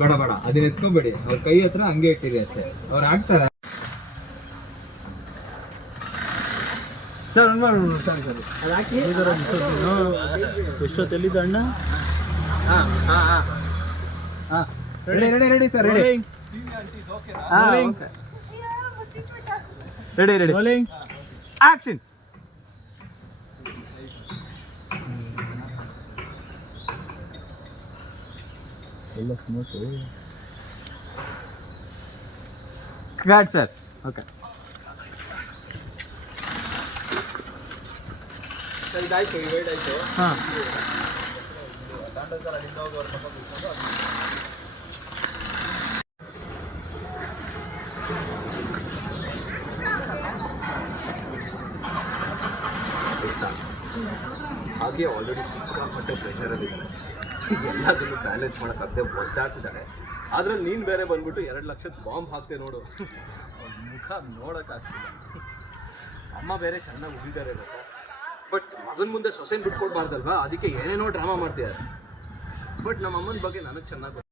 ಬೇಡ ಬೇಡ ಅದನ್ನ ಎತ್ಕೋಬೇಡಿ, ಅವ್ರ ಕೈ ಹತ್ರ ಹಂಗೆ ಇಟ್ಟಿರಿ ಅಷ್ಟೇ, ಅವ್ರು ಆಗ್ತಾರೆ. ಸರ್ ಸರಿ ಸರಿ ಅದು ಹಾಕಿ ಎಷ್ಟೊತ್ತೆಲ್ಲಿದ್ದ ಅಣ್ಣ? ಹಾಂ ಹಾಂ ಹಾಂ ಹಾಂ ready ready ready sir ready. ಹಾಂ ರೆಡಿ ರೆಡಿ ರೋಲಿಂಗ್ ಆಕ್ಷನ್. ಎಲ್ಲ smooth. Cut sir. Okay sir ಇದಾಯ್ತು, ಇದಾಯ್ತು. ಹಾಂ ಹಾಗೆ ಆಲ್ರೆಡಿ ಸಿಕ್ಕಾಪಟ್ಟೆ ಪ್ರೆಷರಲ್ಲಿದ್ದಾರೆ, ಎಲ್ಲದನ್ನು ಬ್ಯಾಲೆನ್ಸ್ ಮಾಡೋಕ್ಕಾಗದೆ ಒದ್ದಾಡ್ತಿದ್ದಾರೆ. ಅದ್ರಲ್ಲಿ ನೀನು ಬೇರೆ ಬಂದ್ಬಿಟ್ಟು 2 ಲಕ್ಷದ ಬಾಂಬ್ ಹಾಕ್ತೆ ನೋಡು, ಮುಖ ನೋಡೋಕ್ಕಾಗ್ತಿಲ್ಲ. ಅಮ್ಮ ಬೇರೆ ಚೆನ್ನಾಗಿ ಉಳಿದಾರೆ ಗೊತ್ತಾ, ಬಟ್ ಮಗನ ಮುಂದೆ ಸೊಸೆನ ಬಿಟ್ಕೊಡ್ಬಾರ್ದಲ್ವಾ, ಅದಕ್ಕೆ ಏನೇನೋ ಡ್ರಾಮಾ ಮಾಡ್ತಿದ್ದಾರೆ. ಬಟ್ ನಮ್ಮ ಅಮ್ಮನ ಬಗ್ಗೆ ನನಗೆ ಚೆನ್ನಾಗಿ